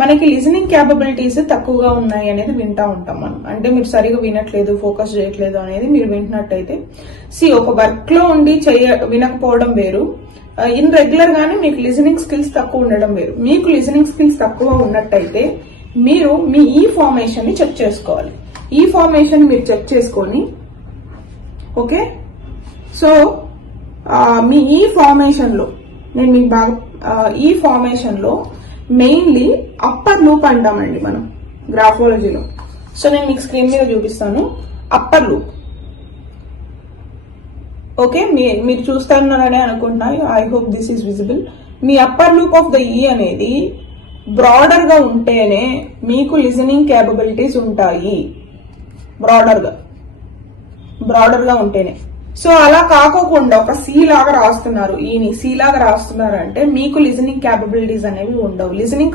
మనకి listening capabilities తక్కువగా ఉన్నాయి అనేది వింటా ఉంటాం మనం. అంటే మీరు సరిగా వినట్లేదు, ఫోకస్ చేయట్లేదు అనేది మీరు వింటున్నట్టయితే ఒక వర్క్ లో ఉండి వినకపోవడం వేరు, ఇన్ రెగ్యులర్ గానే మీకు లిజనింగ్ స్కిల్స్ తక్కువ ఉండడం వేరు. మీకు లిజనింగ్ స్కిల్స్ తక్కువ ఉన్నట్టయితే మీరు మీ ఈ ఫార్మేషన్ ని చెక్ చేసుకోవాలి. ఈ ఫార్మేషన్ మీరు చెక్ చేసుకొని, ఓకే, సో మీ ఈ ఫార్మేషన్ లో నేను మీకు బాగా ఈ ఫార్మేషన్ లో మెయిన్లీ అప్పర్ లూప్ అంటామండి మనం గ్రాఫాలజీలో. సో నేను మీకు స్క్రీన్ మీద చూపిస్తాను. అప్పర్ లూప్, ఓకే, మీరు చూస్తున్నారని అనుకుంటున్నా. I hope this is visible. Me upper loop of the ఈ అనేది బ్రాడర్ గా ఉంటేనే మీకు లిజనింగ్ క్యాపబిలిటీస్ ఉంటాయి. బ్రాడర్ గా ఉంటేనే. సో అలా కాకోకుండా ఒక సి లాగా రాస్తున్నారు, ఈని సి లాగా రాస్తున్నారు అంటే మీకు లిజనింగ్ క్యాపబిలిటీస్ అనేవి ఉండవు. లిజనింగ్